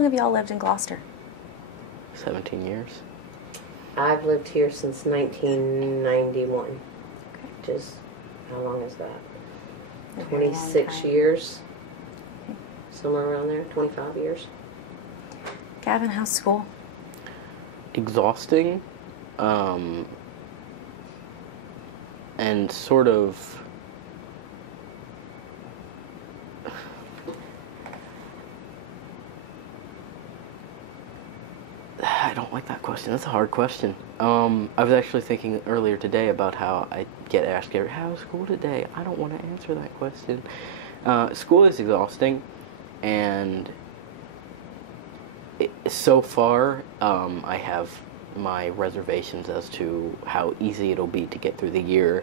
long have y'all lived in Gloucester? 17 years. I've lived here since 1991. Okay. Which is, how long is that? A very long 26 time. years. Okay. Somewhere around there, 25 years. Gavin, how's school? Exhausting, and sort of... I don't like that question. That's a hard question. I was actually thinking earlier today about how I get asked, how's school today? I don't want to answer that question. School is exhausting, and so far, I have my reservations as to how easy it'll be to get through the year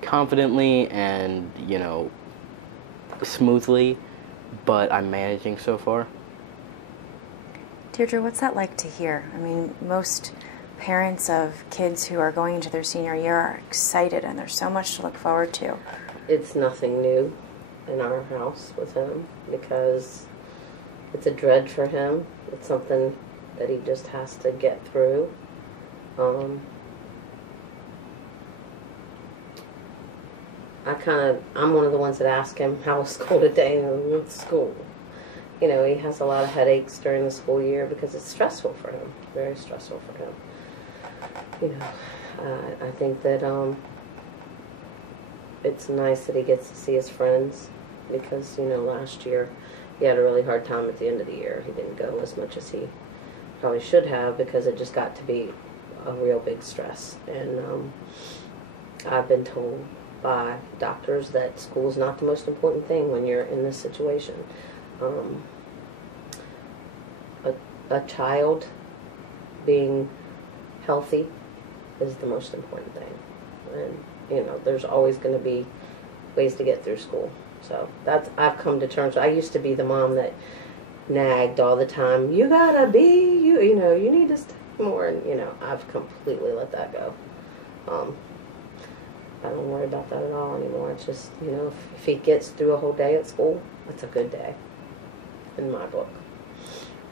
confidently and, smoothly, but I'm managing so far. Deirdre, what's that like to hear? I mean, most parents of kids who are going into their senior year are excited, and there's so much to look forward to. It's nothing new in our house with him because it's a dread for him. It's something that he just has to get through. I'm one of the ones that ask him, how was school today and what's school? He has a lot of headaches during the school year because it's stressful for him, very stressful for him. I think that it's nice that he gets to see his friends because, last year he had a really hard time at the end of the year. He didn't go as much as he probably should have because it just got to be a real big stress. And I've been told by doctors that school's not the most important thing when you're in this situation. A child being healthy is the most important thing. And, there's always going to be ways to get through school. So I've come to terms. I used to be the mom that nagged all the time. You gotta be, you need to study more. And, I've completely let that go. I don't worry about that at all anymore. It's just, if he gets through a whole day at school, that's a good day in my book.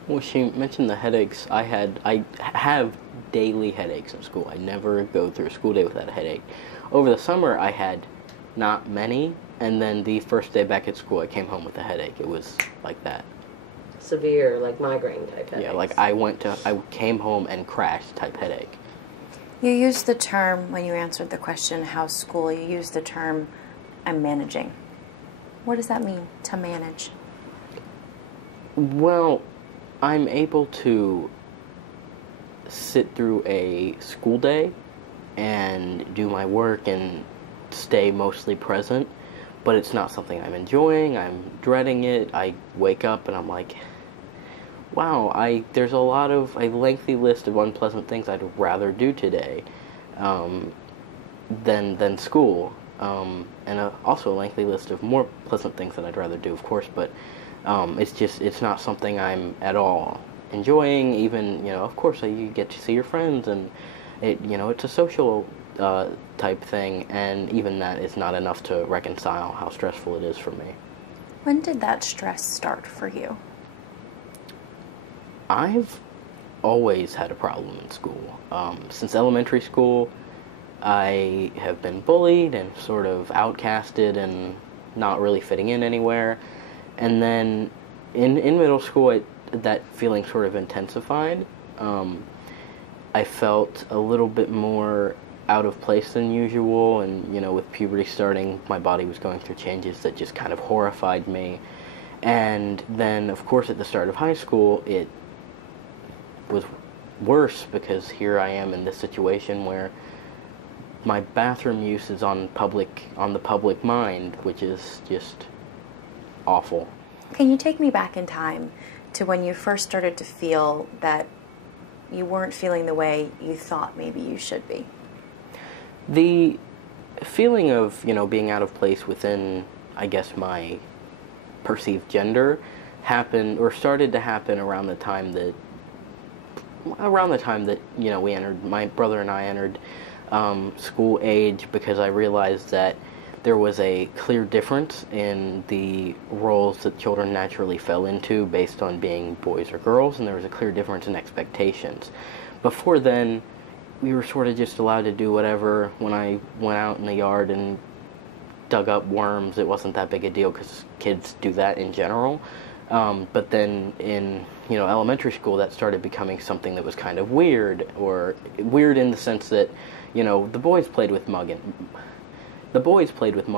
Well, she mentioned the headaches. I have daily headaches in school. I never go through a school day without a headache. Over the summer, I had not many, and then the first day back at school, I came home with a headache. It was like that. Severe, like migraine type headaches. Yeah, like I came home and crashed type headache. You used the term, when you answered the question, how's school, you used the term, I'm managing. What does that mean, to manage? Well, I'm able to sit through a school day and do my work and stay mostly present, but it's not something I'm enjoying. I'm dreading it. I wake up and I'm like, wow, there's a lengthy list of unpleasant things I'd rather do today than school, and also a lengthy list of more pleasant things that I'd rather do, of course, but it's not something I'm at all enjoying. Even, of course, you get to see your friends, and it's a social type thing, and even that is not enough to reconcile how stressful it is for me. When did that stress start for you? I've always had a problem in school. Since elementary school, I have been bullied and sort of outcasted and not really fitting in anywhere. And then in middle school, that feeling sort of intensified. I felt a little bit more out of place than usual, and, with puberty starting, my body was going through changes that just kind of horrified me. And then, of course, at the start of high school, it was worse because here I am in this situation where my bathroom use is on the public mind, which is just awful. Can you take me back in time to when you first started to feel that you weren't feeling the way you thought maybe you should be? The feeling of, being out of place within, I guess, my perceived gender started to happen around the time that my brother and I entered school age, because I realized that there was a clear difference in the roles that children naturally fell into based on being boys or girls, and there was a clear difference in expectations. Before then, we were sort of just allowed to do whatever. When I went out in the yard and dug up worms, it wasn't that big a deal because kids do that in general. But then in, elementary school, that started becoming something that was kind of weird, or weird in the sense that, the boys played with mud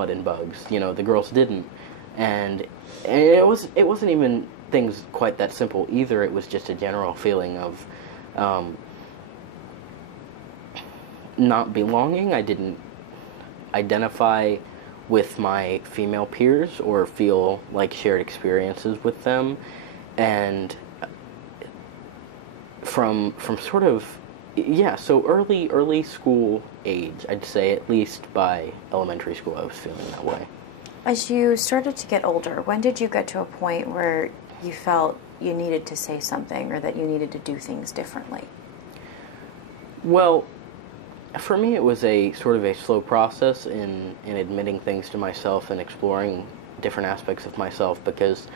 and bugs. The girls didn't, and it wasn't even things quite that simple either. It was just a general feeling of not belonging. I didn't identify with my female peers or feel like shared experiences with them, and from sort of so early school age, I'd say at least by elementary school I was feeling that way. As you started to get older, when did you get to a point where you felt you needed to say something or that you needed to do things differently? Well, for me, it was a sort of a slow process in admitting things to myself and exploring different aspects of myself, because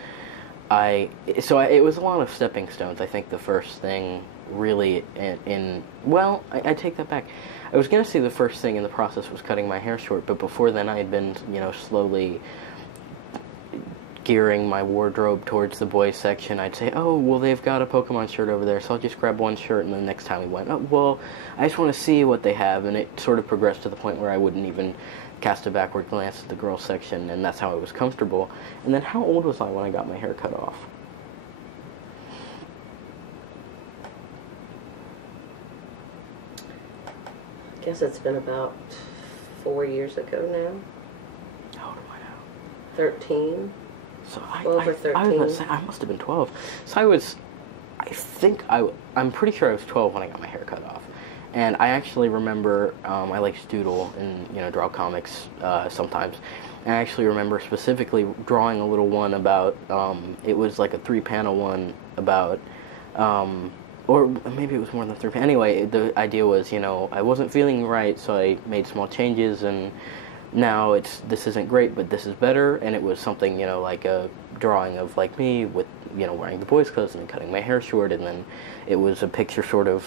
it was a lot of stepping stones. I think the first thing really I take that back. I was going to say the first thing in the process was cutting my hair short, but before then I had been, slowly gearing my wardrobe towards the boys section. I'd say, oh, well, they've got a Pokemon shirt over there, so I'll just grab one shirt, and the next time we went, oh, well, I just want to see what they have, and it sort of progressed to the point where I wouldn't even cast a backward glance at the girls section, and that's how I was comfortable. And then how old was I when I got my hair cut off? I guess it's been about 4 years ago now. How old am I now? 13. So 12 or 13. I must have been 12. So I'm pretty sure I was 12 when I got my hair cut off. And I actually remember, I like to doodle and, draw comics sometimes. And I actually remember specifically drawing a little one about, it was like a 3-panel one about, or maybe it was more than 3 panels. Anyway, the idea was, I wasn't feeling right, so I made small changes, and now this isn't great, but this is better. And it was something, like a drawing of like me with, wearing the boys' clothes and then cutting my hair short, and then it was a picture sort of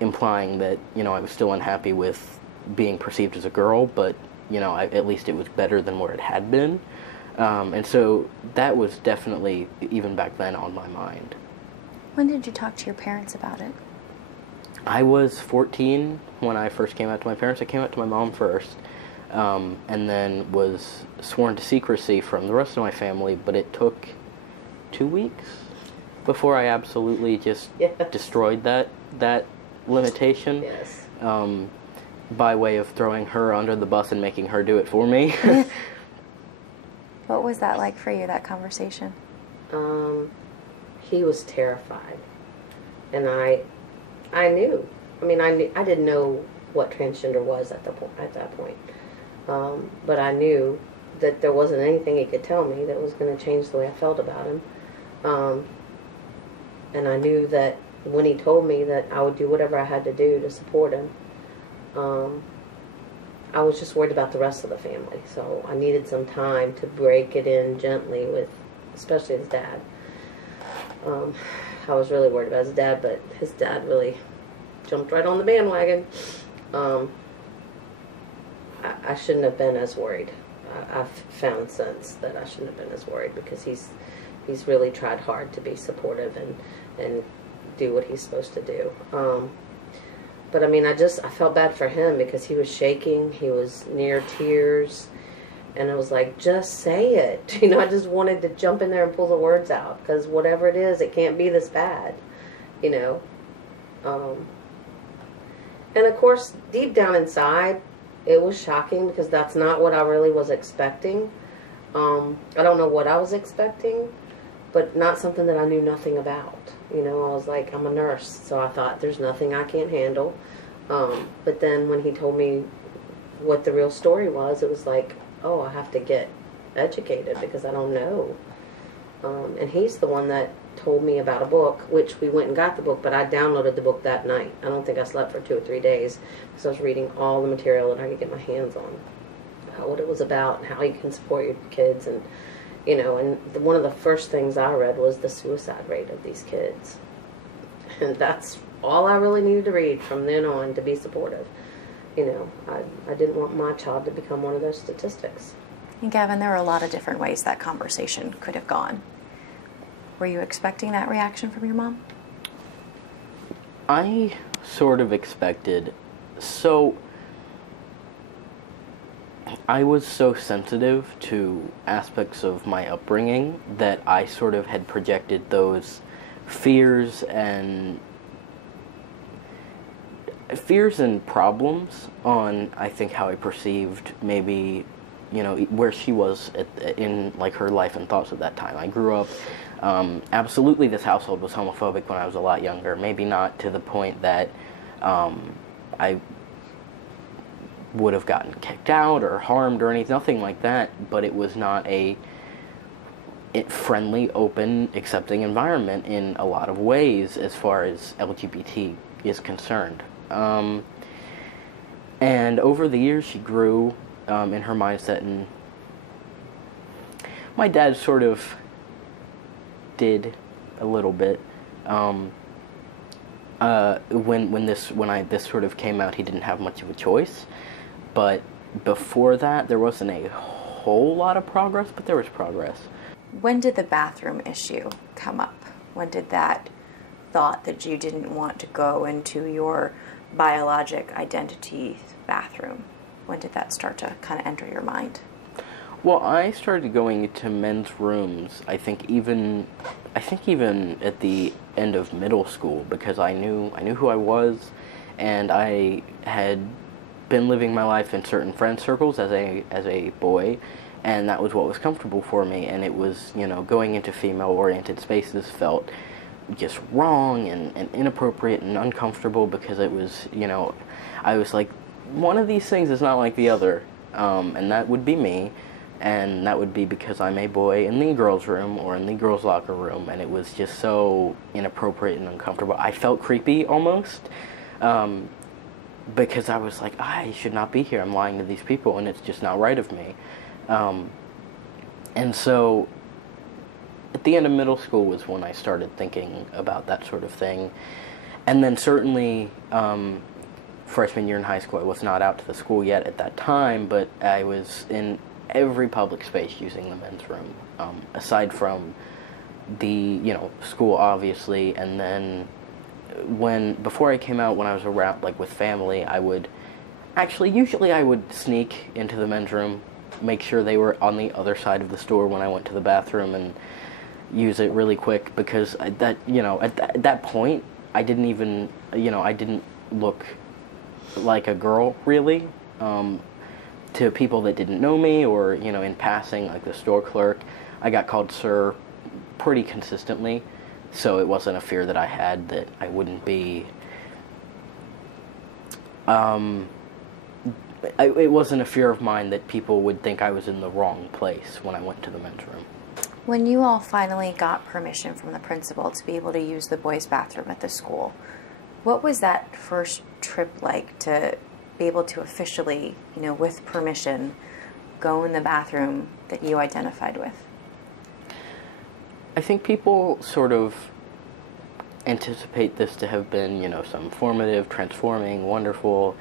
implying that, I was still unhappy with being perceived as a girl, but, at least it was better than where it had been. And so that was definitely, even back then, on my mind. When did you talk to your parents about it? I was 14 when I first came out to my parents. I came out to my mom first, and then was sworn to secrecy from the rest of my family, but it took 2 weeks before I absolutely just destroyed that limitation. Yes. By way of throwing her under the bus and making her do it for me. What was that like for you, that conversation? He was terrified, and I knew. I mean, I didn't know what transgender was at that point, but I knew that there wasn't anything he could tell me that was going to change the way I felt about him, and I knew that when he told me that I would do whatever I had to do to support him, I was just worried about the rest of the family. So I needed some time to break it in gently with, especially his dad. I was really worried about his dad, but his dad really jumped right on the bandwagon. I shouldn't have been as worried. I've found since that I shouldn't have been as worried, because he's really tried hard to be supportive and do what he's supposed to do. But I mean, I felt bad for him because he was shaking. He was near tears. And I was like, just say it. I just wanted to jump in there and pull the words out, because whatever it is, it can't be this bad, And of course, deep down inside, it was shocking, because that's not what I really was expecting. I don't know what I was expecting, but not something that I knew nothing about. I was like, I'm a nurse, so I thought there's nothing I can't handle. But then when he told me what the real story was, it was like, oh, I have to get educated because I don't know. And he's the one that told me about a book, which we went and got the book, but I downloaded the book that night. I don't think I slept for 2 or 3 days because I was reading all the material that I could get my hands on. what it was about and how you can support your kids. And, one of the first things I read was the suicide rate of these kids. And that's all I really needed to read from then on to be supportive. I didn't want my child to become one of those statistics. And Gavin, there are a lot of different ways that conversation could have gone. Were you expecting that reaction from your mom? I sort of expected, I was so sensitive to aspects of my upbringing that I sort of had projected those fears and problems on, I think, how I perceived maybe, where she was in like her life and thoughts at that time. I grew up, absolutely this household was homophobic when I was a lot younger, maybe not to the point that I would have gotten kicked out or harmed or anything, nothing like that, but it was not a friendly, open, accepting environment in a lot of ways as far as LGBT is concerned. And over the years she grew in her mindset, and my dad sort of did a little bit. When this sort of came out, he didn't have much of a choice. But before that, there wasn't a whole lot of progress, but there was progress. When did the bathroom issue come up? When did that thought that you didn't want to go into your biologic identity bathroom, when did that start to kind of enter your mind? Well, I started going into men's rooms, I think even at the end of middle school, because I knew who I was, and I had been living my life in certain friend circles as a boy, and that was what was comfortable for me. And it was, going into female-oriented spaces felt just wrong and inappropriate and uncomfortable, because it was, I was like, one of these things is not like the other, and that would be me, and that would be because I'm a boy in the girls' room or in the girls' locker room, and it was just so inappropriate and uncomfortable. I felt creepy almost, because I was like, I should not be here. I'm lying to these people, and it's just not right of me. And so at the end of middle school was when I started thinking about that sort of thing. And then certainly freshman year in high school, I was not out to the school yet at that time, but I was in every public space using the men's room, aside from the, school, obviously. And then before I came out, when I was around, like, with family, usually I would sneak into the men's room, make sure they were on the other side of the store when I went to the bathroom, and use it really quick, because at that point, I didn't even, I didn't look like a girl, really, to people that didn't know me, or, in passing, like the store clerk. I got called sir pretty consistently, so it wasn't a fear that I had that I wouldn't be, it wasn't a fear of mine that people would think I was in the wrong place when I went to the men's room. When you all finally got permission from the principal to be able to use the boys' bathroom at the school, what was that first trip like, to be able to officially, with permission, go in the bathroom that you identified with? I think people sort of anticipate this to have been, some formative, transforming, wonderful,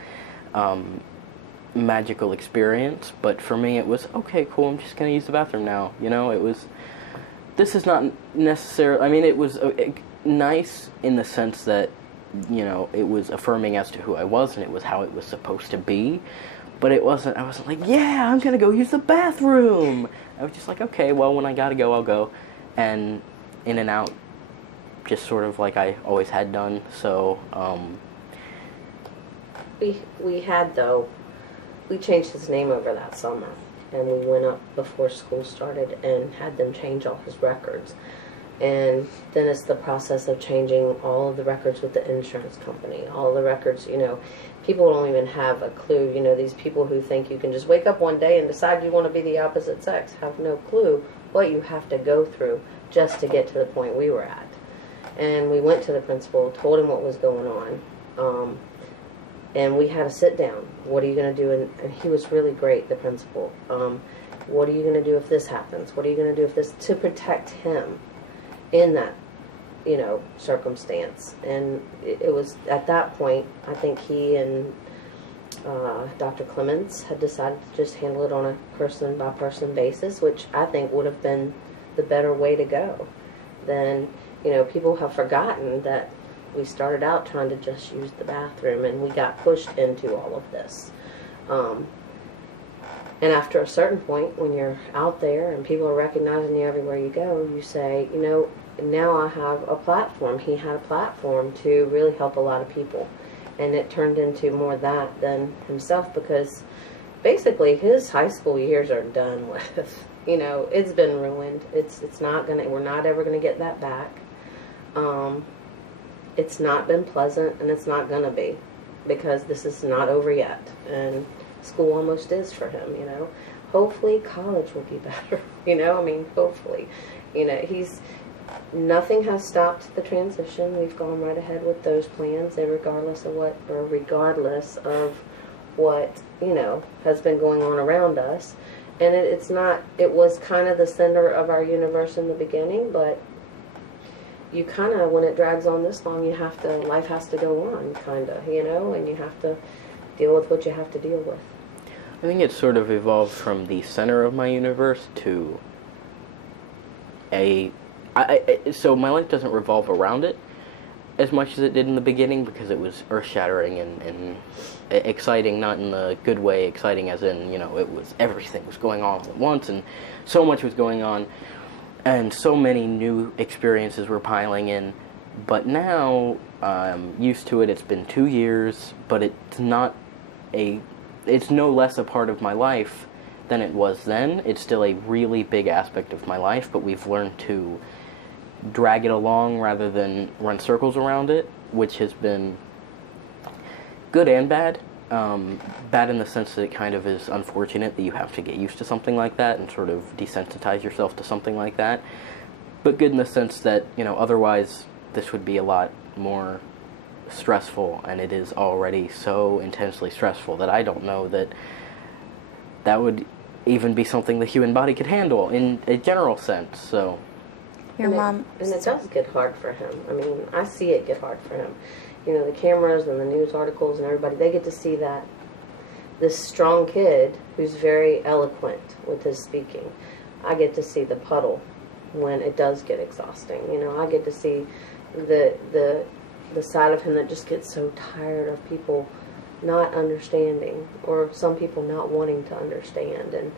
magical experience, but for me it was, okay, cool, I'm just going to use the bathroom now. This is not necessarily, it was nice in the sense that, it was affirming as to who I was, and it was how it was supposed to be, but I wasn't like, yeah, I'm going to go use the bathroom. I was just like, okay, well, when I got to go, I'll go, and in and out, just sort of like I always had done. So, we changed his name over that summer, and we went up before school started and had them change all his records. And then it's the process of changing all of the records with the insurance company, all the records, people don't even have a clue. These people who think you can just wake up one day and decide you want to be the opposite sex have no clue what you have to go through just to get to the point we were at. And we went to the principal, told him what was going on. And we had a sit down. What are you going to do? And he was really great, the principal. What are you going to do if this happens? What are you going to do if this, to protect him in that, circumstance. And it was at that point, I think he and Dr. Clements had decided to just handle it on a person-by-person basis, which I think would have been the better way to go. Then, people have forgotten that we started out trying to just use the bathroom, and we got pushed into all of this. And after a certain point, when you're out there and people are recognizing you everywhere you go, you say, now I have a platform. He had a platform to really help a lot of people. And it turned into more that than himself, because basically his high school years are done with. It's been ruined. It's not gonna, we're not ever gonna get that back. It's not been pleasant, and it's not gonna be, because this is not over yet. And school almost is for him, Hopefully college will be better, hopefully. Nothing has stopped the transition. We've gone right ahead with those plans, regardless of what has been going on around us. And it was kind of the center of our universe in the beginning, but you kind of, when it drags on this long, life has to go on, kind of, and you have to deal with what you have to deal with. I think it sort of evolved from the center of my universe to so my life doesn't revolve around it as much as it did in the beginning, because it was earth-shattering and exciting, not in the good way, exciting as in, everything was going on at once, and so much was going on, and so many new experiences were piling in. But now, I'm used to it. It's been 2 years, but it's no less a part of my life than it was then. It's still a really big aspect of my life, but we've learned to drag it along rather than run circles around it, which has been good and bad. Bad in the sense that it kind of is unfortunate that you have to get used to something like that and sort of desensitize yourself to something like that. But good in the sense that, otherwise this would be a lot more stressful, and it is already so intensely stressful that I don't know that would even be something the human body could handle in a general sense. So And it does get hard for him. I mean, I see it get hard for him. The cameras and the news articles and everybody, they get to see that this strong kid who's very eloquent with his speaking. I get to see the puddle when it does get exhausting. I get to see the side of him that just gets so tired of people not understanding, or some people not wanting to understand, and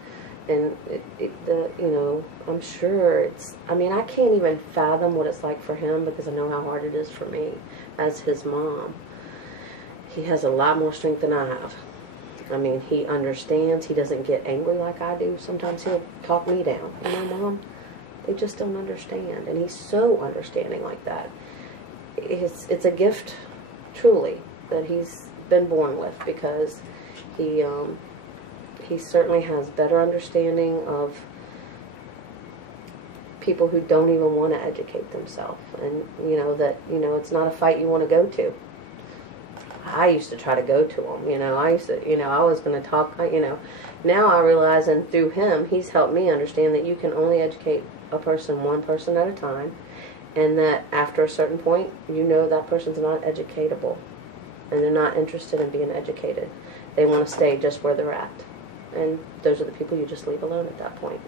I'm sure I can't even fathom what it's like for him, because I know how hard it is for me as his mom. He has a lot more strength than I have. He understands. He doesn't get angry like I do. Sometimes he'll talk me down. Mom, they just don't understand, and he's so understanding like that. It's a gift, truly, that he's been born with, because he certainly has better understanding of people who don't even want to educate themselves, and it's not a fight you want to go to. I used to try to go to him, I was going to talk, now I realize, and through him, he's helped me understand that you can only educate a person, one person at a time, and that after a certain point, that person's not educatable, and they're not interested in being educated. They want to stay just where they're at. And those are the people you just leave alone at that point.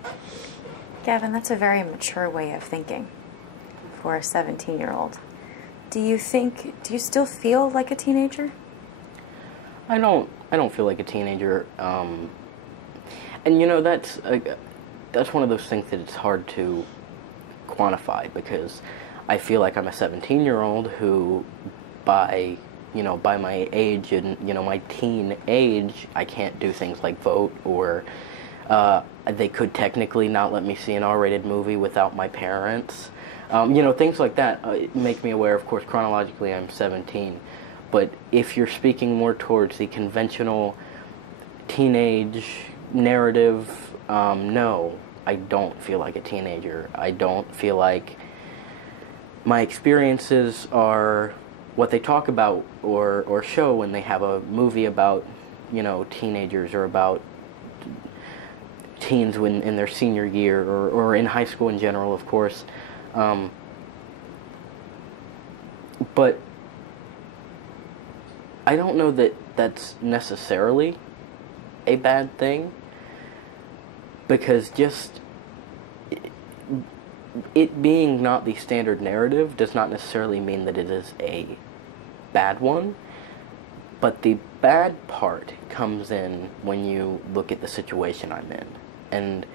Gavin, that's a very mature way of thinking for a 17-year-old. Do you still feel like a teenager? I don't feel like a teenager. And that's one of those things that it's hard to quantify, because I feel like I'm a 17-year-old who, by my age and, my teen age, I can't do things like vote, or they could technically not let me see an R-rated movie without my parents. Things like that make me aware. Of course, chronologically, I'm 17. But if you're speaking more towards the conventional teenage narrative, no, I don't feel like a teenager. I don't feel like my experiences are what they talk about or show when they have a movie about, teenagers or about teens when in their senior year or in high school in general, of course. But I don't know that that's necessarily a bad thing, because just it being not the standard narrative does not necessarily mean that it is a bad one. But the bad part comes in when you look at the situation I'm in. And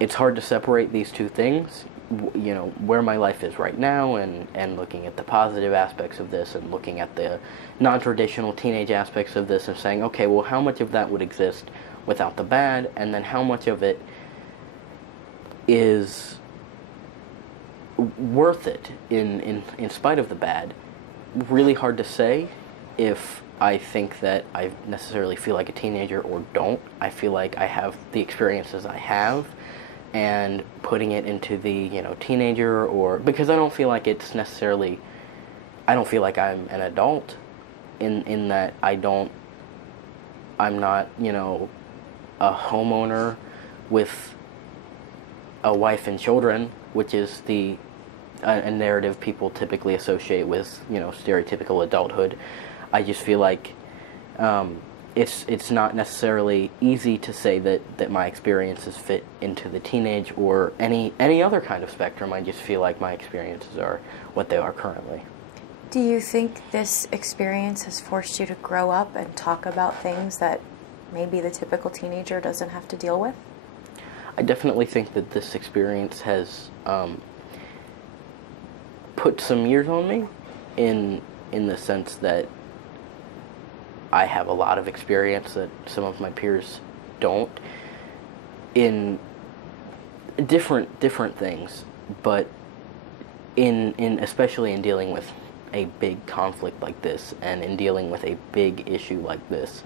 it's hard to separate these two things, where my life is right now and looking at the positive aspects of this and looking at the non-traditional teenage aspects of this and saying, okay, well, how much of that would exist without the bad, and then how much of it is worth it in spite of the bad. Really hard to say if I think that I necessarily feel like a teenager or don't. I feel like I have the experiences I have, and putting it into the, teenager, or because I don't feel like it's necessarily, I don't feel like I'm an adult in that I'm not, a homeowner with a wife and children, which is a narrative people typically associate with, stereotypical adulthood. I just feel like it's not necessarily easy to say that my experiences fit into the teenage or any other kind of spectrum. I just feel like my experiences are what they are currently. Do you think this experience has forced you to grow up and talk about things that maybe the typical teenager doesn't have to deal with? I definitely think that this experience has put some years on me in the sense that I have a lot of experience that some of my peers don't in different things, but in especially in dealing with a big conflict like this, and in dealing with a big issue like this,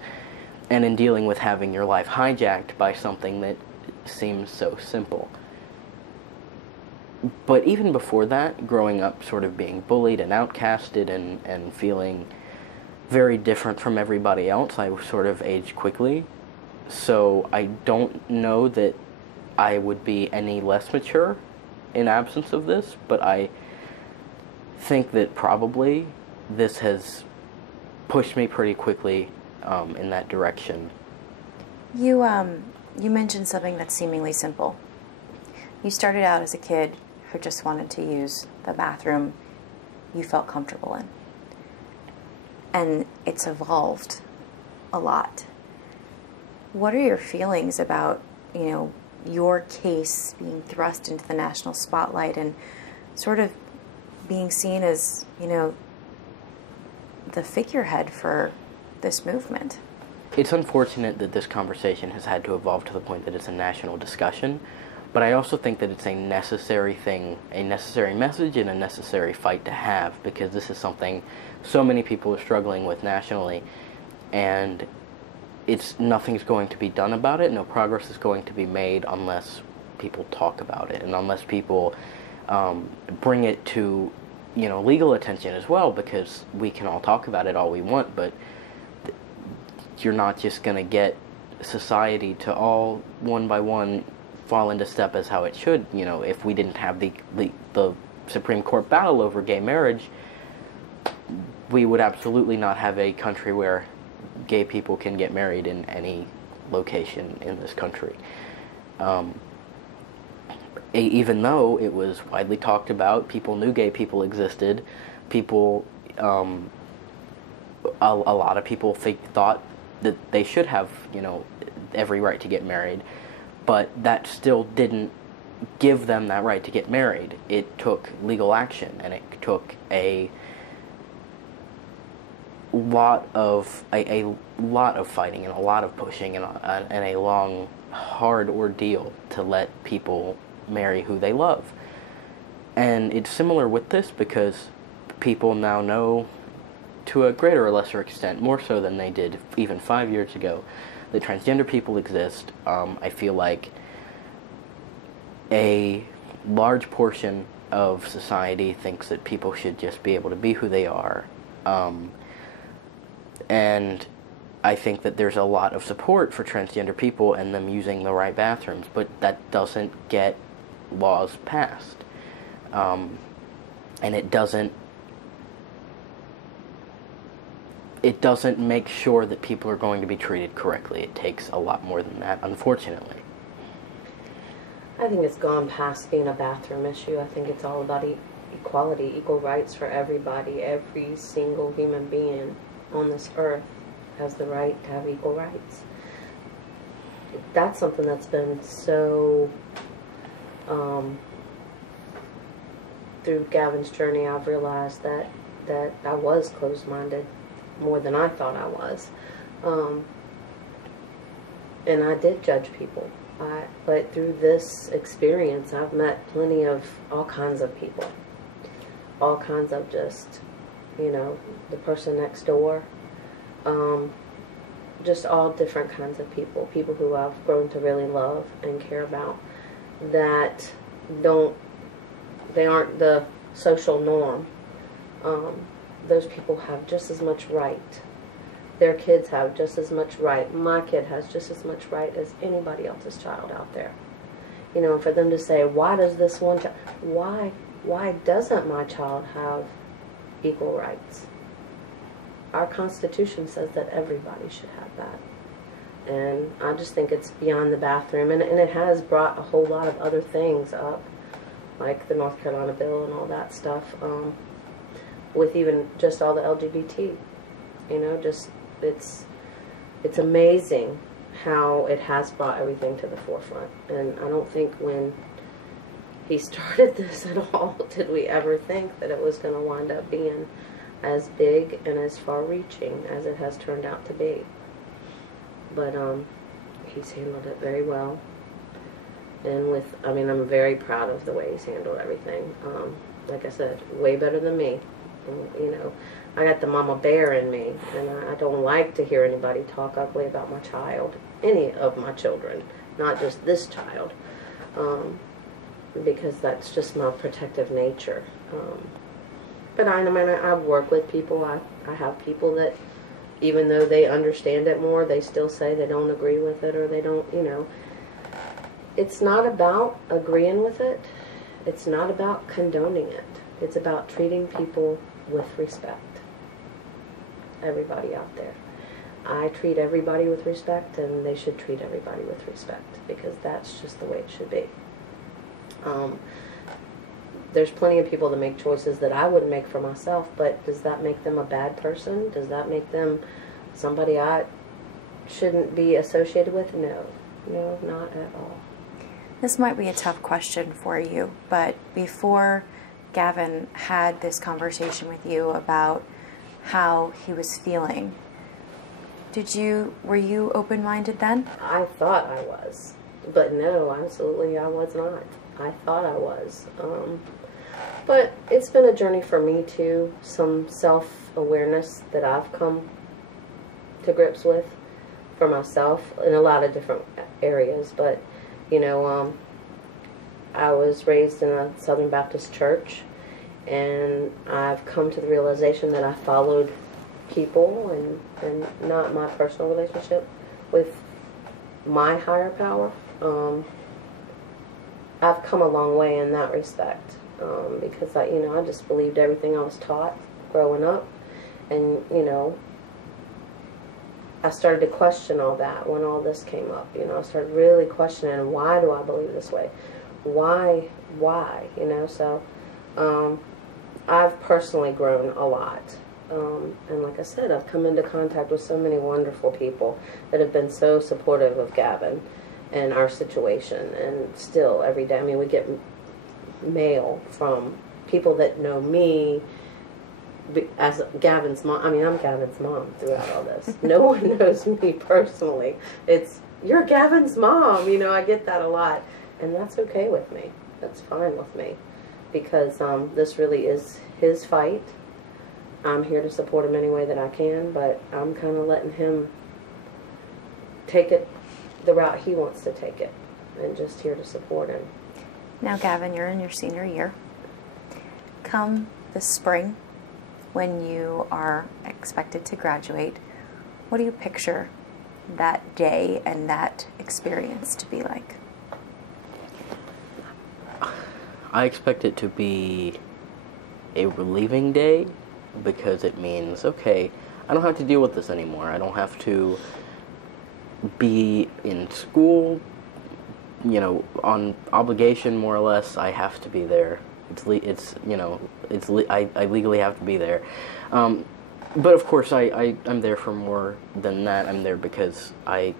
and in dealing with having your life hijacked by something that seems so simple. But even before that, growing up sort of being bullied and outcasted and feeling very different from everybody else, I sort of aged quickly. So I don't know that I would be any less mature in absence of this, but I think that probably this has pushed me pretty quickly in that direction. You mentioned something that's seemingly simple. You started out as a kid who just wanted to use the bathroom you felt comfortable in. And it's evolved a lot. What are your feelings about, your case being thrust into the national spotlight and sort of being seen as, the figurehead for this movement? It's unfortunate that this conversation has had to evolve to the point that it's a national discussion, but I also think that it's a necessary thing, a necessary message, and a necessary fight to have, because this is something so many people are struggling with nationally, and nothing's going to be done about it. No progress is going to be made unless people talk about it, and unless people bring it to, legal attention as well, because we can all talk about it all we want, but you're not just going to get society to all one by one fall into step as how it should. If we didn't have the Supreme Court battle over gay marriage, we would absolutely not have a country where gay people can get married in any location in this country. Even though it was widely talked about, people knew gay people existed, people, a lot of people thought that they should have, every right to get married, but that still didn't give them that right to get married. It took legal action, and it took a lot of fighting and a lot of pushing and a long, hard ordeal to let people marry who they love. And it's similar with this, because people now know, to a greater or lesser extent, more so than they did even 5 years ago, that transgender people exist. I feel like a large portion of society thinks that people should just be able to be who they are. And I think that there's a lot of support for transgender people and them using the right bathrooms, but that doesn't get laws passed. And it doesn't make sure that people are going to be treated correctly. It takes a lot more than that, unfortunately. I think it's gone past being a bathroom issue. I think it's all about equality, equal rights for everybody. Every single human being on this earth has the right to have equal rights. That's something that's been so, through Gavin's journey, I've realized that I was closed-minded more than I thought I was. And I did judge people. But through this experience, I've met plenty of all kinds of people. All kinds of just, the person next door. Just all different kinds of people. People who I've grown to really love and care about that they aren't the social norm. Those people have just as much right. Their kids have just as much right. My kid has just as much right as anybody else's child out there. For them to say, why does this one child, why doesn't my child have equal rights? Our Constitution says that everybody should have that. And I just think it's beyond the bathroom. And it has brought a whole lot of other things up, like the North Carolina bill and all that stuff, with even just all the LGBT. It's amazing how it has brought everything to the forefront. And I don't think when he started this at all did we ever think that it was going to wind up being as big and as far-reaching as it has turned out to be. But he's handled it very well. And I'm very proud of the way he's handled everything. Like I said, way better than me. I got the mama bear in me, and I don't like to hear anybody talk ugly about my child, any of my children, not just this child, because that's just my protective nature. But I work with people. I have people that, even though they understand it more, they still say they don't agree with it, or they don't, It's not about agreeing with it. It's not about condoning it. It's about treating people with respect. Everybody out there. I treat everybody with respect, and they should treat everybody with respect, because that's just the way it should be. There's plenty of people that make choices that I wouldn't make for myself, but does that make them a bad person? Does that make them somebody I shouldn't be associated with? No, not at all. This might be a tough question for you, but before Gavin had this conversation with you about how he was feeling, were you open-minded then? I thought I was, but no, absolutely I was not. I thought I was. But it's been a journey for me too, some self-awareness that I've come to grips with for myself in a lot of different areas. But, I was raised in a Southern Baptist church, and I've come to the realization that I followed people and not my personal relationship with my higher power. I've come a long way in that respect, because I just believed everything I was taught growing up, and I started to question all that when all this came up. I started really questioning, why do I believe this way? Why? So I've personally grown a lot. And like I said, I've come into contact with so many wonderful people that have been so supportive of Gavin and our situation. And still, every day, we get mail from people that know me as Gavin's mom. I'm Gavin's mom throughout all this. No one knows me personally. You're Gavin's mom. I get that a lot. And that's okay with me. That's fine with me. Because this really is his fight. I'm here to support him any way that I can, but I'm kind of letting him take it the route he wants to take it, and just here to support him. Now, Gavin, you're in your senior year. come this spring, when you are expected to graduate, what do you picture that day and that experience to be like? I expect it to be a relieving day, because it means, okay, I don't have to deal with this anymore. I don't have to be in school, on obligation, more or less. I have to be there. I legally have to be there. But of course, I'm there for more than that. I'm there because I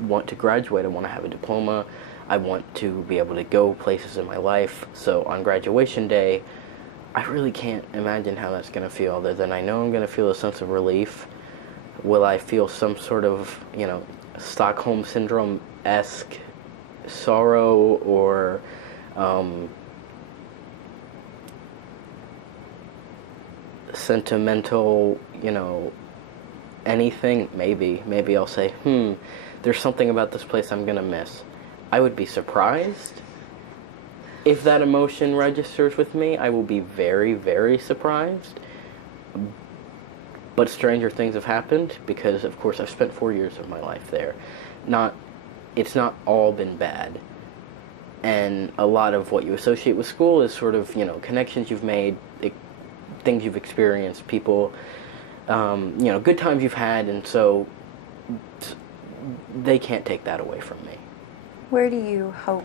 want to graduate. I want to have a diploma. I want to be able to go places in my life. So on graduation day, I really can't imagine how that's going to feel, other than I know I'm going to feel a sense of relief. Will I feel some sort of, Stockholm Syndrome-esque sorrow, or sentimental, anything? Maybe I'll say, there's something about this place I'm going to miss. I would be surprised if that emotion registers with me. I will be very, very surprised. But stranger things have happened, because, of course, I've spent 4 years of my life there. It's not all been bad. And a lot of what you associate with school is sort of, connections you've made, things you've experienced, people, good times you've had, and so they can't take that away from me. Where do you hope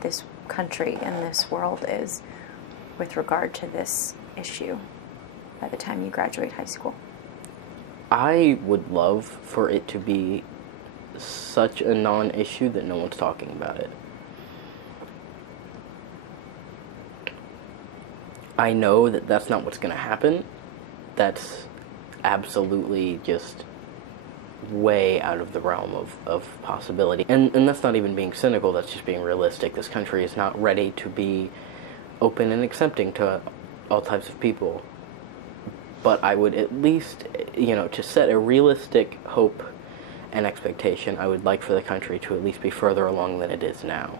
this country and this world is with regard to this issue by the time you graduate high school? I would love for it to be such a non-issue that no one's talking about it. I know that that's not what's going to happen. That's absolutely just way out of the realm of possibility. And that's not even being cynical, that's just being realistic. This country is not ready to be open and accepting to all types of people. But I would at least, to set a realistic hope and expectation, I would like for the country to at least be further along than it is now.